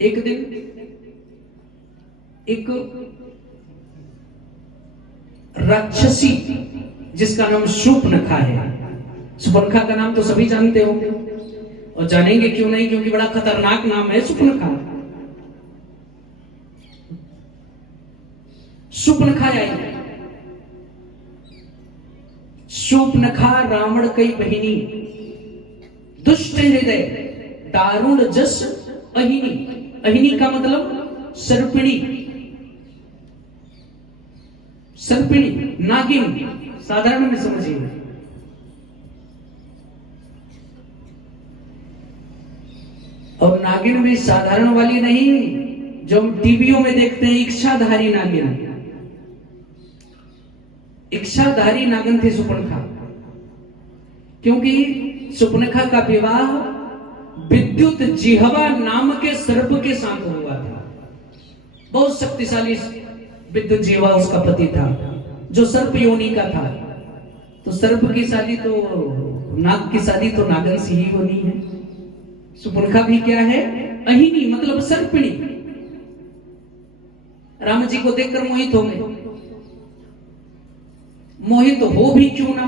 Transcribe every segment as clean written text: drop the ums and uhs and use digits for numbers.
एक दिन एक राक्षसी जिसका नाम शूर्पणखा है। शूर्पणखा का नाम तो सभी जानते हो और जानेंगे क्यों नहीं, क्योंकि बड़ा खतरनाक नाम है शूर्पणखा। शूर्पणखा आई। शूर्पणखा रावण की बहिनी, दुष्ट हृदय, दारुण जस अहिनी। अहिनी का मतलब सर्पिणी, सर्पिणी नागिन, साधारण में समझिए। और नागिन भी साधारण वाली नहीं, जो हम टीवियों में देखते हैं, इच्छाधारी नागिन। इच्छाधारी नागिन थी शूर्पणखा, क्योंकि शूर्पणखा का विवाह विद्युत जिह्वा नाम के सर्प के साथ हुआ था। बहुत शक्तिशाली विद्युत जिह्वा उसका पति था, जो सर्प योनि का था। तो सर्प की शादी तो, नाग की शादी तो नागन से ही होनी है। शूर्पणखा भी क्या है? अहिनी, मतलब सर्पिणी। राम जी को देखकर मोहित हो गए। मोहित हो भी क्यों ना,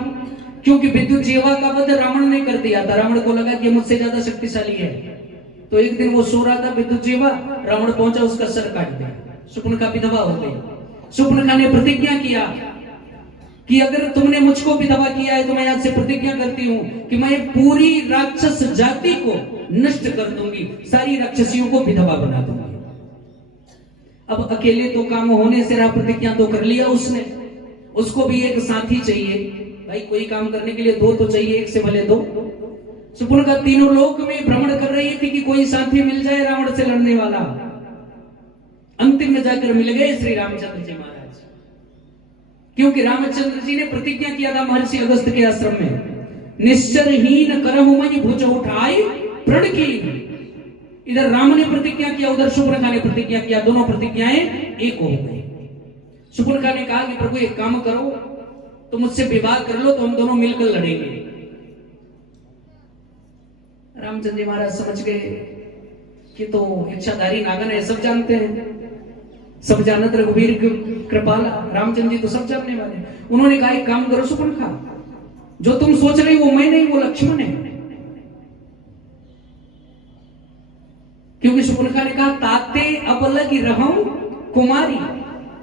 क्योंकि विद्युत जिह्वा का वध रावण ने कर दिया था। रावण को लगा कि मुझसे ज्यादा शक्तिशाली है। तो एक दिन वो सो रहा था, विद्युत जिह्वा, रावण पहुंचा, उसका सर काट दिया। शूर्पणखा विधवा हो गई। शूर्पणखा ने प्रतिज्ञा किया कि अगर तुमने मुझको विधवा किया है तो मैं आज से प्रतिज्ञा करती हूं कि मैं पूरी राक्षस जाति को नष्ट कर दूंगी, सारी राक्षसियों को विधवा बना दूंगी। अब अकेले तो काम होने से रहा, प्रतिज्ञा तो कर लिया उसने। उसको भी एक साथी चाहिए भाई, कोई काम करने के लिए दो तो चाहिए, एक से भले दो। शूर्पणखा तीनों लोक में भ्रमण कर रही थी कि कोई साथी मिल जाए रावण से लड़ने वाला। अंतिम में जाकर मिल गए श्री रामचंद्र जी महाराज, क्योंकि रामचंद्र जी ने प्रतिज्ञा किया था महर्षि अगस्त के आश्रम में, निश्चरहीन करहु मई भुज उठाई प्रण की। इधर राम ने प्रतिज्ञा किया, उधर शूर्पणखा ने प्रतिज्ञा किया, दोनों प्रतिज्ञाएं एक हो गई। शूर्पणखा ने कहा कि प्रभु एक काम करो, तो मुझसे विवाह कर लो तो हम दोनों मिलकर लड़ेंगे। रामचंद्र जी महाराज समझ गए कि तो इच्छाधारी नागन है, सब जानते हैं, सब जानत रघुवीर कृपाला। रामचंद्र जी तो सब जानने वाले। उन्होंने कहा एक काम करो शूर्पणखा, जो तुम सोच रही वो मैं नहीं, वो लक्ष्मण है। क्योंकि शूर्पणखा ने कहा ताते अब लगी रहूं कुमारी,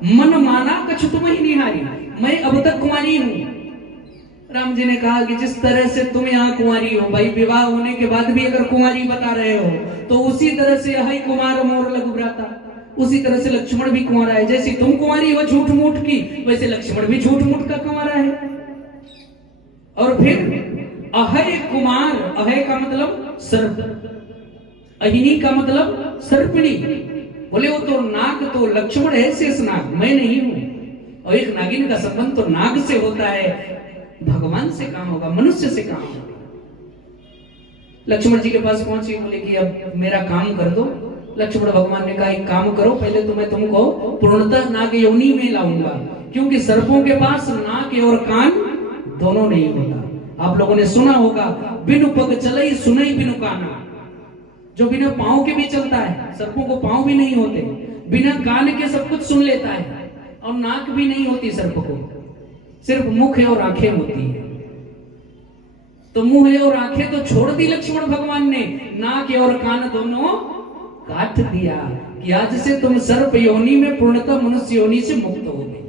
मन माना कछु तुम ही निहारी। मैं अब तक कुमारी हूं। राम जी ने कहा कि जिस तरह से तुम यहाँ कुंवारी हो भाई, विवाह होने के बाद भी अगर कुंवारी बता रहे हो, तो उसी तरह से हई कुमार मोर लघु भ्राता, उसी तरह से लक्ष्मण भी कुंवारा है। जैसी तुम कुंवारी हो झूठ मूठ की, वैसे लक्ष्मण भी झूठ मूठ का कुंवारा है। और फिर अहय कुमार, अहय का मतलब सर्प, अहिनी का मतलब सर्पिणी। बोले वो तो नाग तो लक्ष्मण है, शेष नाग, मैं नहीं हूं। और एक नागिन का संबंध तो नाग से होता है, भगवान से कहां होगा, मनुष्य से कहां होगा। लक्ष्मण जी के पास पहुंची, बोले कि अब मेरा काम कर दो। लक्ष्मण भगवान ने कहा एक काम करो, पहले तो मैं तुमको पूर्णतः नाग योनि में लाऊंगा, क्योंकि सर्पों के पास नाक और कान दोनों नहीं होता। आप लोगों ने सुना होगा, बिनु पग चलई सुनई बिनु काना। जो बिना पांव के भी चलता है, सर्पों को पांव भी नहीं होते, बिना कान के सब कुछ सुन लेता है। और नाक भी नहीं होती सर्प को, सिर्फ मुख और आंखें होती है। तो मुंह और आंखें तो छोड़ दी लक्ष्मण भगवान ने, नाक और कान दोनों काट दिया कि आज से तुम सर्प योनि में पूर्णतः मनुष्य योनि से मुक्त हो गए।